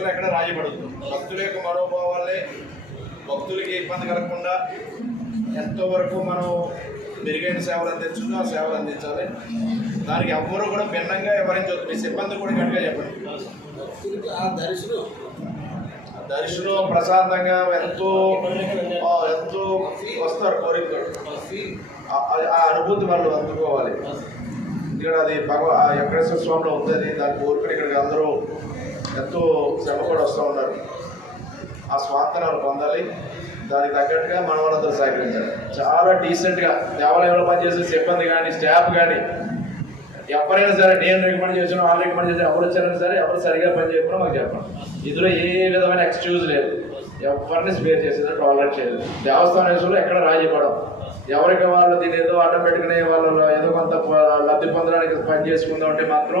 విషయంలో ఎక్కడ రాజీ పడద్దు. భక్తుల యొక్క మనోభావాలే భక్తులకి ఇబ్బంది కలగకుండా ఎంతవరకు మనం మెరుగైన సేవలు అందించదో ఆ సేవలు అందించాలి. దానికి ఎవ్వరూ కూడా భిన్నంగా వ్యవహరించవద్దు. మీ సిబ్బంది కూడా గట్టిగా చెప్పండి. దర్శనం ప్రశాంతంగా ఎంతో వస్తారు కోరికలు. ఆ అనుభూతి వాళ్ళు అందుకోవాలి. ఇక్కడ అది వెంకటేశ్వర స్వామిలో ఉందని దాని కోరికలు ఇక్కడికి అందరూ ఎంతో శ్రమ కూడా వస్తూ ఉన్నారు. ఆ స్వాతంత్రాలు పొందాలి. దానికి తగ్గట్టుగా మన వాళ్ళందరూ సహకరించాలి. చాలా డీసెంట్గా దేవాలయంలో పనిచేసే సిబ్బంది కానీ స్టాఫ్ కానీ ఎవరైనా సరే, నేను రికమెండ్ చేసాను, వాళ్ళు రికమెండ్ చేసాను, ఎవరు వచ్చారైనా సరే ఎవరు సరిగా పని చేయకుండా మాకు చెప్పండి. ఇందులో ఏ విధమైన ఎక్స్క్యూజ్ లేదు. ఎవరిని స్పేర్ చేసేది టాలరేట్ చేయదు. దేవస్థానం విషయంలో ఎక్కడ రాజీ పడం. ఎవరికి వాళ్ళు దీన్ని ఏదో అడ్డం పెట్టుకునే వాళ్ళు ఏదో కొంత లబ్ధి పొందడానికి పని చేసుకుందాం అంటే మాత్రం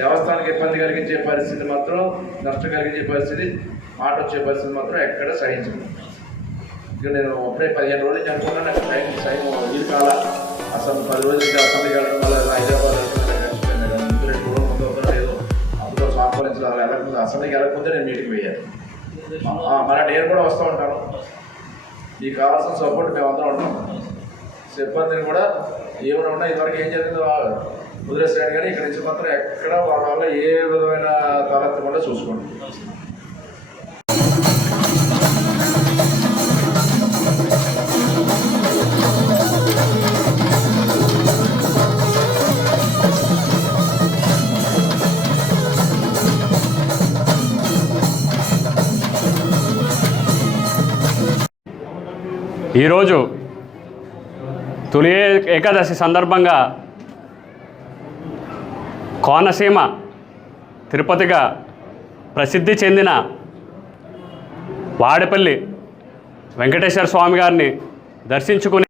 దేవస్థానానికి ఇబ్బంది కలిగించే పరిస్థితి మాత్రం, నష్టం కలిగించే పరిస్థితి, మాట వచ్చే పరిస్థితి మాత్రం ఎక్కడ సహించదు. ఇక నేను అప్పుడే 15 రోజులు నుంచి అనుకున్నాను. నాకు టైం వీలు కాల. అసలు 10 రోజులకి అసెంబ్లీ వెళ్ళడం వల్ల హైదరాబాద్ 2 రోజుల ముందు ఏదో అందులో కాన్ఫరెన్స్ వెళ్ళకముందు, అసెంబ్లీకి వెళ్ళకముందే నేను మీటింగ్ వేయాలి. మన నేను కూడా వస్తూ ఉంటాను. మీకు కావాల్సిన సపోర్ట్ మేము అందరం ఉంటాం. సిబ్బందిని కూడా ఏమైనా ఉన్నా ఇదివరకు ఏం జరిగిందో వదిలేసాడు, కానీ ఇక్కడ నుంచి మాత్రం ఎక్కడ వాళ్ళ వల్ల ఏ విధమైన తలెత్తకుండా చూసుకోండి. ఈరోజు తొలి ఏకాదశి సందర్భంగా కోనసీమ తిరుపతిగా ప్రసిద్ధి చెందిన వాడపల్లి వెంకటేశ్వర స్వామి గారిని దర్శించుకుని